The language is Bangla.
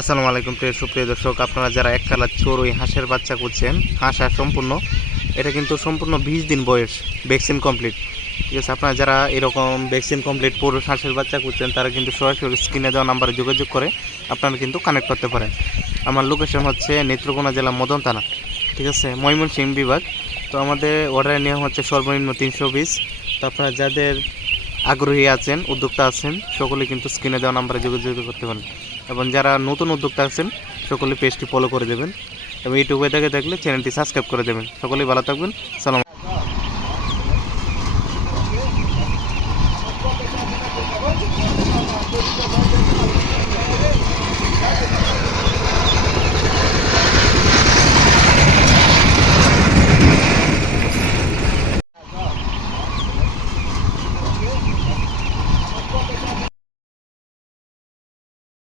আসসালামু আলাইকুম সুপ্রিয় দর্শক, আপনারা যারা এক কালার চড়ুই হাঁসের বাচ্চা করছেন, হাঁস সম্পূর্ণ এটা কিন্তু সম্পূর্ণ 20 দিন বয়স, ভ্যাকসিন কমপ্লিট। ঠিক আছে, আপনারা যারা এরকম ভ্যাকসিন কমপ্লিট পুরো হাঁসের বাচ্চা করছেন তারা কিন্তু সরাসরি স্ক্রিনে দেওয়া নাম্বারে যোগাযোগ করে আপনারা কিন্তু কানেক্ট করতে পারেন। আমার লোকেশন হচ্ছে নেত্রকোনা জেলা মদন থানা, ঠিক আছে, ময়মনসিংহ বিভাগ। তো আমাদের অর্ডারের নিয়ম হচ্ছে সর্বনিম্ন 320। তো আপনারা যাদের আগ্রহী আছেন, উদ্যোক্তা আছেন, সকলে কিন্তু স্ক্রিনে দেওয়া নাম্বারে যোগাযোগ করতে পারেন। এবং যারা নতুন উদ্যোক্তা আছেন সকলে পেজটি ফলো করে দেবেন এবং ইউটিউবে দেখে থাকলে চ্যানেলটি সাবস্ক্রাইব করে দেবেন। সকলেই ভালো থাকবেন। সালাম।